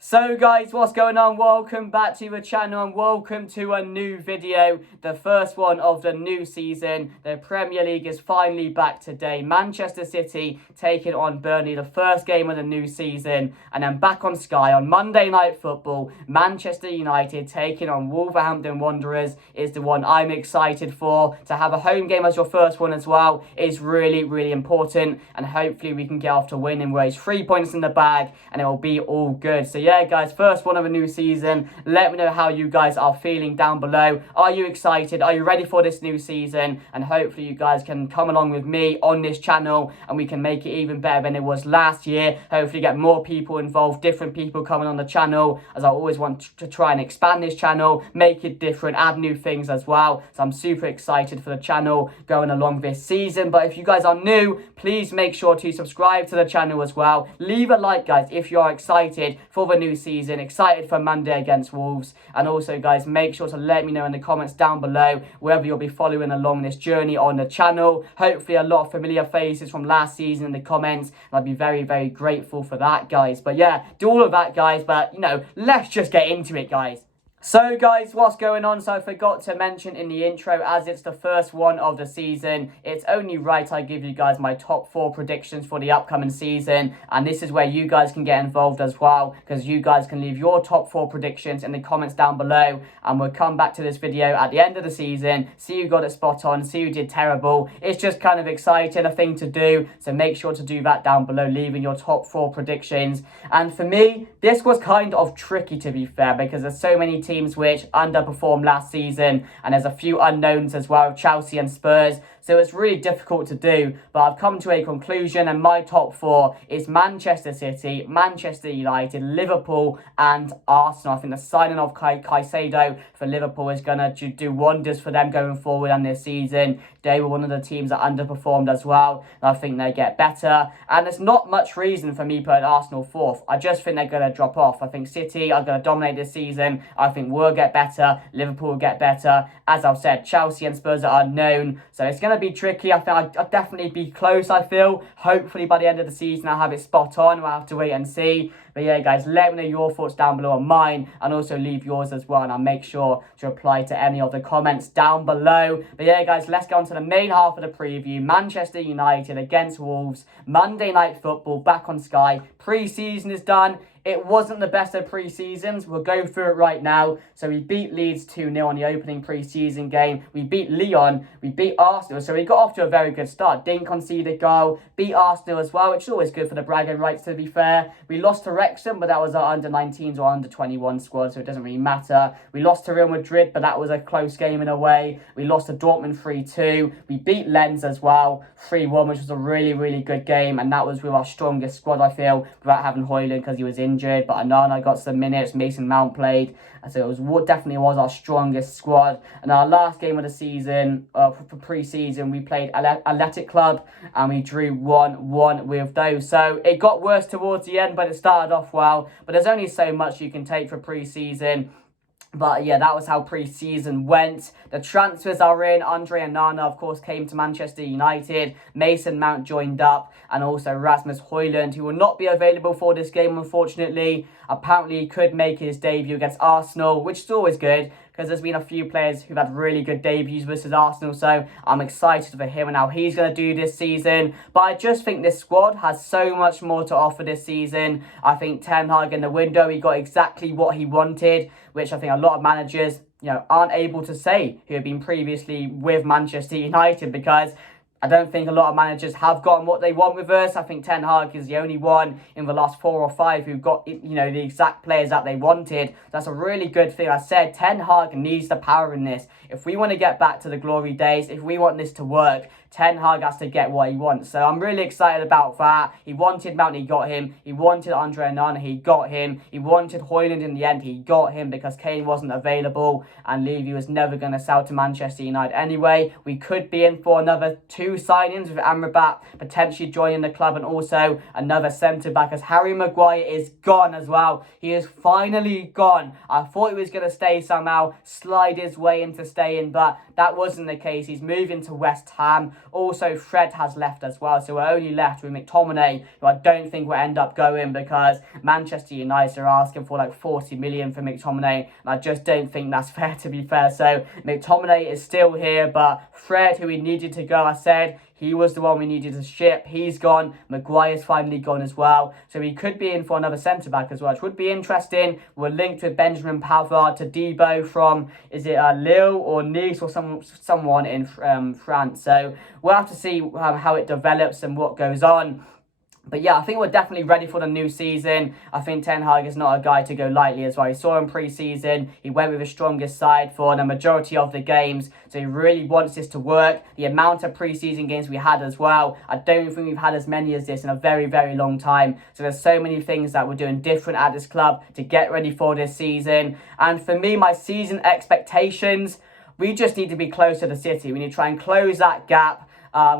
So guys, what's going on? Welcome back to the channel and welcome to a new video, the first one of the new season. The Premier League is finally back today. Manchester City taking on Burnley, the first game of the new season, and then back on Sky on Monday Night Football, Manchester United taking on Wolverhampton Wanderers is the one I'm excited for. To have a home game as your first one as well is really important, and hopefully we can get off to winning ways. 3 points in the bag and it will be all good. So yeah guys, first one of a new season. Let me know how you guys are feeling down below. Are you excited? Are you ready for this new season? And hopefully you guys can come along with me on this channel and we can make it even better than it was last year. Hopefully get more people involved, different people coming on the channel, as I always want to try and expand this channel, make it different, add new things as well. So I'm super excited for the channel going along this season. But if you guys are new, please make sure to subscribe to the channel as well. Leave a like guys if you are excited for the new season, excited for Monday against Wolves. And also guys, make sure to let me know in the comments down below whether you'll be following along this journey on the channel. Hopefully a lot of familiar faces from last season in the comments, and I'd be very grateful for that guys. But yeah, do all of that guys, but you know, let's just get into it guys. So guys, what's going on? So I forgot to mention in the intro, as it's the first one of the season, it's only right I give you guys my top 4 predictions for the upcoming season. And this is where you guys can get involved as well, because you guys can leave your top 4 predictions in the comments down below. And we'll come back to this video at the end of the season, see who got it spot on, see who did terrible. It's just kind of exciting, a thing to do. So make sure to do that down below, leaving your top 4 predictions. And for me, this was kind of tricky to be fair, because there's so many teams which underperformed last season, and there's a few unknowns as well, Chelsea and Spurs. So it's really difficult to do, but I've come to a conclusion, and my top 4 is Manchester City, Manchester United, Liverpool and Arsenal. I think the signing of Caicedo for Liverpool is going to do wonders for them going forward and this season. They were one of the teams that underperformed as well, and I think they get better. And there's not much reason for me putting Arsenal 4th. I just think they're going to drop off. I think City are going to dominate this season. I think we'll get better, Liverpool will get better. As I've said, Chelsea and Spurs are unknown, so it's going to be tricky. I think I'll definitely be close, I feel. Hopefully by the end of the season I'll have it spot on. We'll have to wait and see. But yeah guys, let me know your thoughts down below on mine, and also leave yours as well, and I'll make sure to reply to any of the comments down below. But yeah guys, let's get on to the main half of the preview. Manchester United against Wolves, Monday Night Football, back on Sky. Pre-season is done. It wasn't the best of pre-seasons. We'll go through it right now. So we beat Leeds 2-0 on the opening pre-season game. We beat Lyon. We beat Arsenal. So we got off to a very good start. Didn't concede a goal. Beat Arsenal as well, which is always good for the bragging rights, to be fair. We lost to Wrexham, but that was our under-19s or under-21 squad, so it doesn't really matter. We lost to Real Madrid, but that was a close game in a way. We lost to Dortmund 3-2. We beat Lens as well, 3-1, which was a really good game. And that was with our strongest squad, I feel, without having Højlund because he was injured. But Anana got some minutes, Mason Mount played, and so it was definitely our strongest squad. And our last game of the season, for pre-season, we played Athletic Club and we drew 1-1 with those. So it got worse towards the end, but it started off well. But there's only so much you can take for pre-season. But yeah, that was how pre-season went. The transfers are in. Andre Onana, of course, came to Manchester United. Mason Mount joined up. And also Rasmus Højlund, who will not be available for this game, unfortunately. Apparently, he could make his debut against Arsenal, which is always good, because there's been a few players who've had really good debuts versus Arsenal. So I'm excited for him and how he's going to do this season. But I just think this squad has so much more to offer this season. I think Ten Hag in the window, he got exactly what he wanted, which I think a lot of managers, aren't able to say who have been previously with Manchester United, because I don't think a lot of managers have gotten what they want with us. I think Ten Hag is the only one in the last 4 or 5 who got, the exact players that they wanted. That's a really good thing. I said Ten Hag needs the power in this. If we want to get back to the glory days, if we want this to work, Ten Hag has to get what he wants. So I'm really excited about that. He wanted Mount, he got him. He wanted Andre Onana, he got him. He wanted Højlund in the end, he got him, because Kane wasn't available and Levy was never going to sell to Manchester United anyway. We could be in for another 2 signings with Amrabat potentially joining the club, and also another centre-back, as Harry Maguire is gone as well. He is finally gone. I thought he was going to stay somehow, slide his way into staying, but that wasn't the case. He's moving to West Ham. Also, Fred has left as well, so we're only left with McTominay, who I don't think will end up going because Manchester United are asking for like 40 million for McTominay, and I just don't think that's fair, to be fair. So McTominay is still here, but Fred, who we needed to go, I said, he was the one we needed to ship. He's gone. Maguire's finally gone as well. So he could be in for another centre-back as well, which would be interesting. We're linked with Benjamin Pavard to Debo from, is it Lille or Nice or someone in France. So we'll have to see how it develops and what goes on. But yeah, I think we're definitely ready for the new season. I think Ten Hag is not a guy to go lightly as well. He saw him pre-season. He went with his strongest side for the majority of the games. So he really wants this to work. The amount of pre-season games we had as well, I don't think we've had as many as this in a very, very long time. So there's so many things that we're doing different at this club to get ready for this season. And for me, my season expectations, we just need to be closer to City. We need to try and close that gap.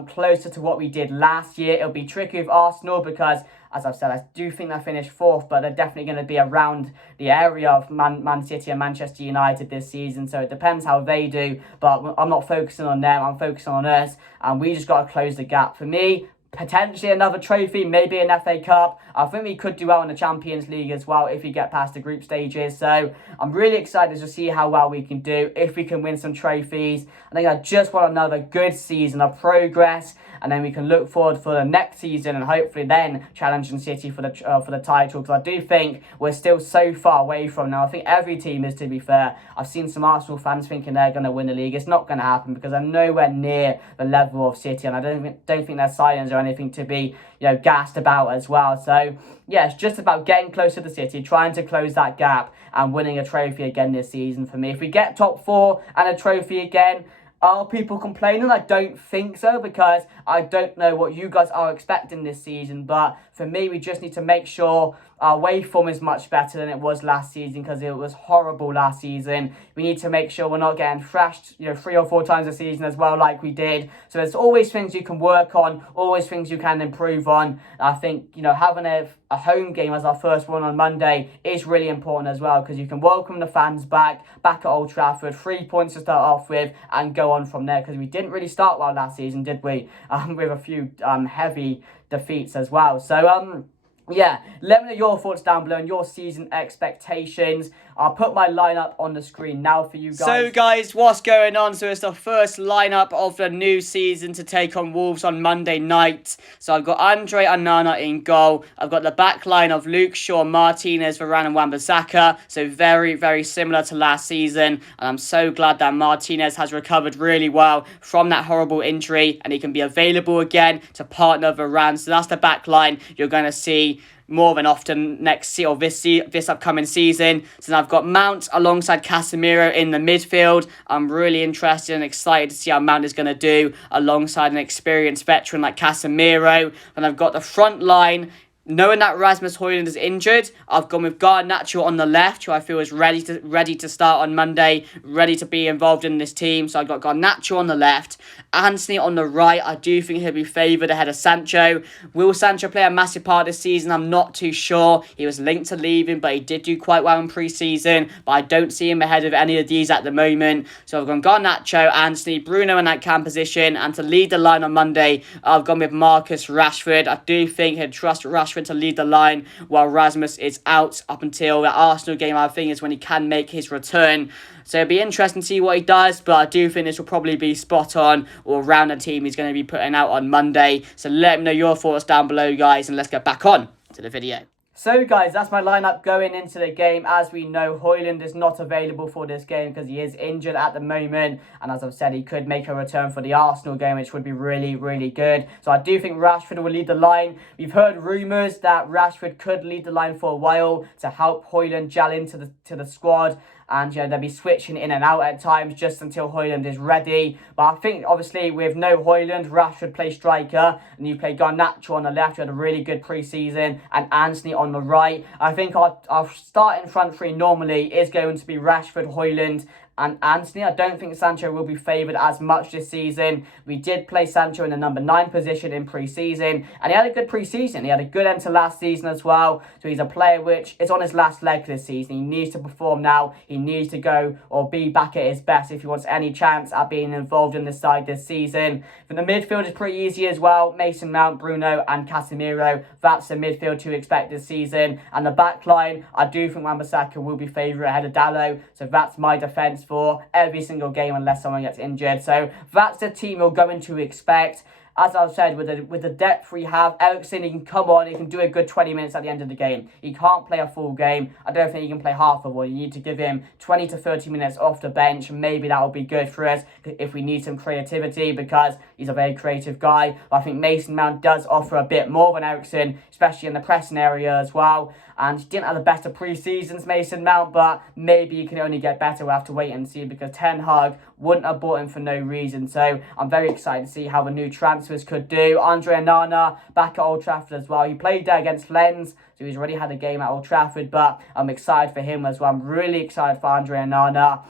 Closer to what we did last year. It'll be tricky with Arsenal because, as I've said, I do think they finished fourth, but they're definitely going to be around the area of Man City and Manchester United this season. So it depends how they do, but I'm not focusing on them. I'm focusing on us, and we just got to close the gap. For me, potentially another trophy, maybe an FA Cup. I think we could do well in the Champions League as well if we get past the group stages. So I'm really excited to see how well we can do, if we can win some trophies. I think I just want another good season of progress, and then we can look forward for the next season and hopefully then challenging City for the title, because I do think we're still so far away from now. I think every team is, to be fair. I've seen some Arsenal fans thinking they're going to win the league. It's not going to happen because they're nowhere near the level of City, and I don't think their signings are anything to be gassed about as well. So yeah, it's just about getting closer to City, trying to close that gap and winning a trophy again this season for me. If we get top four and a trophy again, are people complaining? I don't think so, because I don't know what you guys are expecting this season. But for me, we just need to make sure our away form is much better than it was last season, because it was horrible last season. We need to make sure we're not getting thrashed 3 or 4 times a season as well, like we did. So there's always things you can work on, always things you can improve on. I think having a home game as our first one on Monday is really important as well, because you can welcome the fans back at Old Trafford. 3 points to start off with and go on from there, because we didn't really start well last season, did we? With a few heavy defeats as well. So yeah, let me know your thoughts down below and your season expectations. I'll put my lineup on the screen now for you guys. So guys, what's going on? So it's the first lineup of the new season to take on Wolves on Monday night. So I've got Andre Onana in goal. I've got the back line of Luke Shaw, Martinez, Varane and Wan-Bissaka. So very, very similar to last season. And I'm so glad that Martinez has recovered really well from that horrible injury, and he can be available again to partner Varane. So that's the back line you're going to see more than often this upcoming season. So now I've got Mount alongside Casemiro in the midfield. I'm really interested and excited to see how Mount is going to do alongside an experienced veteran like Casemiro. And I've got the front line. Knowing that Rasmus Højlund is injured, I've gone with Garnacho on the left, who I feel is ready to start on Monday, ready to be involved in this team. So I've got Garnacho on the left, Antony on the right. I do think he'll be favoured ahead of Sancho. Will Sancho play a massive part this season? I'm not too sure. He was linked to leaving, but he did do quite well in pre-season. But I don't see him ahead of any of these at the moment. So I've gone Garnacho, Antony, Bruno in that cam position. And to lead the line on Monday, I've gone with Marcus Rashford. I do think he'd trust Rashford to lead the line while Rasmus is out up until the Arsenal game. I think is when he can make his return. So it'll be interesting to see what he does, but I do think this will probably be spot on or around the team he's going to be putting out on Monday. So let me know your thoughts down below, guys, and let's get back on to the video. So guys, that's my lineup going into the game. As we know, Højlund is not available for this game because he is injured at the moment. And as I've said, he could make a return for the Arsenal game, which would be really, really good. So I do think Rashford will lead the line. We've heard rumours that Rashford could lead the line for a while to help Højlund gel into the squad. And they'll be switching in and out at times just until Højlund is ready. But I think, obviously, with no Højlund, Rashford play striker. And you play Garnacho on the left, who had a really good pre-season. And Antony on the right. I think our starting front three normally is going to be Rashford, Højlund and Anthony. I don't think Sancho will be favoured as much this season. We did play Sancho in the number 9 position in pre-season, and he had a good pre-season. He had a good end to last season as well. So he's a player which is on his last leg this season. He needs to perform now. He needs to go or be back at his best if he wants any chance at being involved in the side this season. For the midfield is pretty easy as well. Mason Mount, Bruno and Casemiro. That's the midfield to expect this season. And the back line, I do think Wan-Bissaka will be favourite ahead of Dalot. So that's my defence for every single game unless someone gets injured. So that's the team you're going to expect. As I've said, with the depth we have, Eriksen, he can come on, he can do a good 20 minutes at the end of the game. He can't play a full game. I don't think he can play half of one. You need to give him 20 to 30 minutes off the bench. Maybe that will be good for us if we need some creativity, because he's a very creative guy. But I think Mason Mount does offer a bit more than Eriksen, especially in the pressing area as well. And he didn't have the best of pre-seasons, Mason Mount, but maybe he can only get better. We'll have to wait and see, because Ten Hag wouldn't have bought him for no reason. So I'm very excited to see how the new transfers could do. Andre Onana back at Old Trafford as well. He played there against Lens, so he's already had a game at Old Trafford, but I'm excited for him as well. I'm really excited for Andre Onana.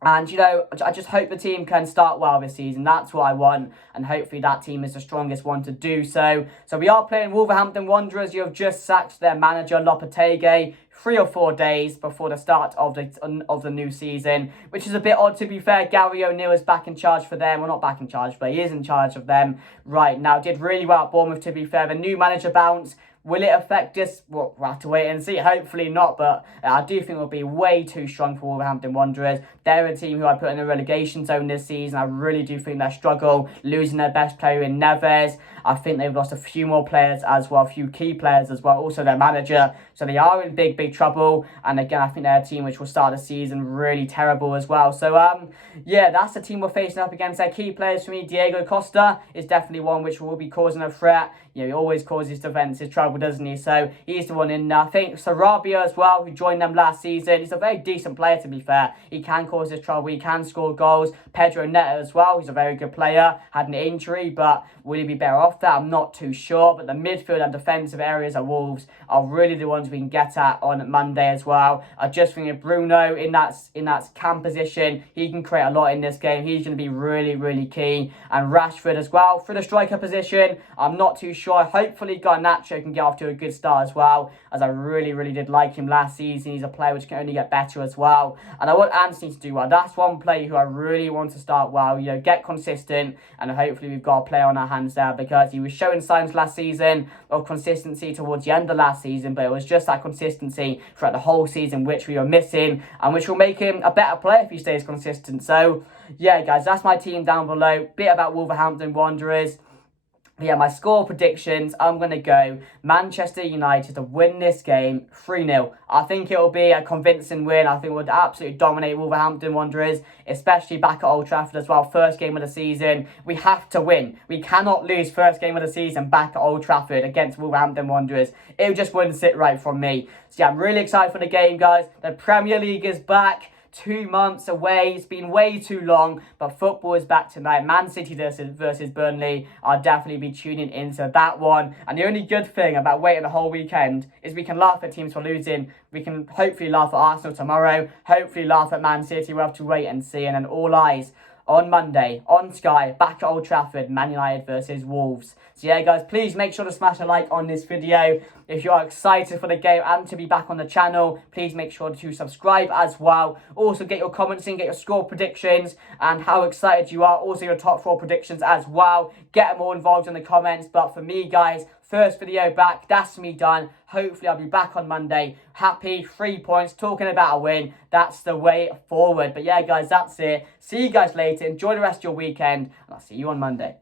And, I just hope the team can start well this season. That's what I want. And hopefully that team is the strongest one to do so. So we are playing Wolverhampton Wanderers. You have just sacked their manager, Lopetegui, 3 or 4 days before the start of the new season, which is a bit odd, to be fair. Gary O'Neill is back in charge for them. Well, not back in charge, but he is in charge of them right now. Did really well at Bournemouth, to be fair. The new manager bounce, will it affect us? Well, we'll have to wait and see. Hopefully not, but I do think it will be way too strong for Wolverhampton Wanderers. They're a team who I put in the relegation zone this season. I really do think they struggle, losing their best player in Neves. I think they've lost a few more players as well, a few key players as well, also their manager. So they are in big trouble. And again, I think they're a team which will start the season really terrible as well. So, yeah, that's the team we're facing up against. Their key players for me, Diego Costa is definitely one which will be causing a threat. He always causes defensive trouble, doesn't he? So he's the one in there. I think Sarabia as well, who joined them last season. He's a very decent player, to be fair. He can cause us trouble. He can score goals. Pedro Neto as well. He's a very good player. Had an injury, but will he be better off that? I'm not too sure. But the midfield and defensive areas of Wolves are really the ones we can get at on Monday as well. I just think if Bruno in that cam position, he can create a lot in this game. He's going to be really key. And Rashford as well for the striker position. I'm not too sure. Hopefully Garnacho can get off to a good start as well, as I really did like him last season. He's a player which can only get better as well. And I want Anthony to do well. That's one player who I really want to start well, get consistent, and hopefully we've got a player on our hands there, because he was showing signs last season of consistency towards the end of last season, but it was just that consistency throughout the whole season which we are missing, and which will make him a better player if he stays consistent. So yeah, guys, that's my team down below. Bit about Wolverhampton Wanderers. Yeah, my score predictions, I'm going to go Manchester United to win this game 3-0. I think it will be a convincing win. I think we'll absolutely dominate Wolverhampton Wanderers, especially back at Old Trafford as well. First game of the season. We have to win. We cannot lose first game of the season back at Old Trafford against Wolverhampton Wanderers. It just wouldn't sit right from me. So yeah, I'm really excited for the game, guys. The Premier League is back. 2 months away. It's been way too long, but football is back tonight. Man City versus Burnley. I'll definitely be tuning into that one. And the only good thing about waiting the whole weekend is we can laugh at teams for losing. We can hopefully laugh at Arsenal tomorrow. Hopefully laugh at Man City. We'll have to wait and see. And then all eyes on Monday, on Sky, back at Old Trafford, Man United versus Wolves. So yeah, guys, please make sure to smash a like on this video. If you are excited for the game and to be back on the channel, please make sure to subscribe as well. Also, get your comments in, get your score predictions and how excited you are. Also, your top 4 predictions as well. Get them all involved in the comments. But for me, guys, first video back, that's me done. Hopefully, I'll be back on Monday. Happy, 3 points, talking about a win. That's the way forward. But yeah, guys, that's it. See you guys later. Enjoy the rest of your weekend. And I'll see you on Monday.